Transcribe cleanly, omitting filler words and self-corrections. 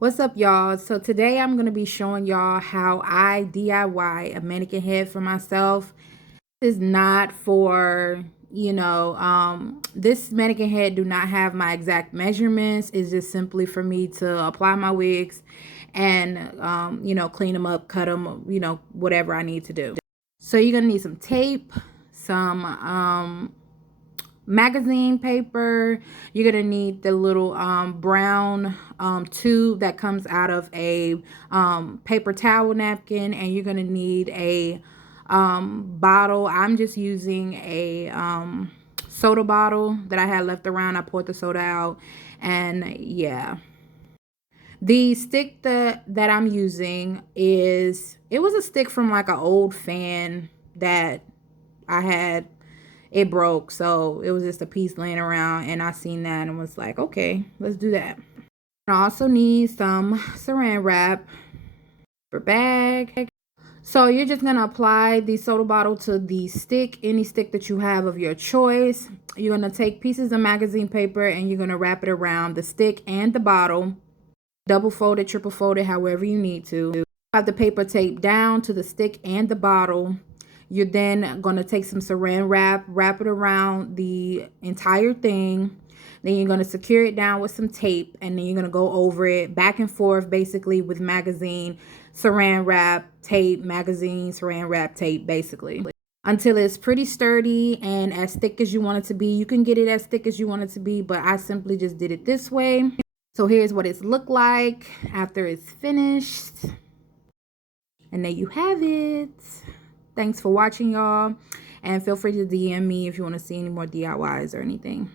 What's up, y'all? So today I'm going to be showing y'all how I DIY a mannequin head for myself. This is not for, this mannequin head do not have my exact measurements. It's just simply for me to apply my wigs and, clean them up, cut them, whatever I need to do. So you're going to need some tape, some, magazine paper. You're gonna need the little brown tube that comes out of a paper towel napkin, and you're gonna need a bottle. I'm just using a soda bottle that I had left around. I poured the soda out, and yeah, the stick that I'm using it was a stick from like an old fan that I had. It broke, so it was just a piece laying around, and I seen that and was like, okay, let's do that. I also need some saran wrap for bag. So you're just gonna apply the soda bottle to the stick, any stick that you have of your choice. You're gonna take pieces of magazine paper and you're gonna wrap it around the stick and the bottle, double fold it, triple fold it, however you need to. Have the paper taped down to the stick and the bottle. You're then going to take some saran wrap, wrap it around the entire thing. Then you're going to secure it down with some tape, and then you're going to go over it back and forth basically with magazine, saran wrap, tape, magazine, saran wrap, tape, basically. Until it's pretty sturdy and as thick as you want it to be. You can get it as thick as you want it to be, but I simply just did it this way. So here's what it's looked like after it's finished. And there you have it. Thanks for watching, y'all. And feel free to DM me if you want to see any more DIYs or anything.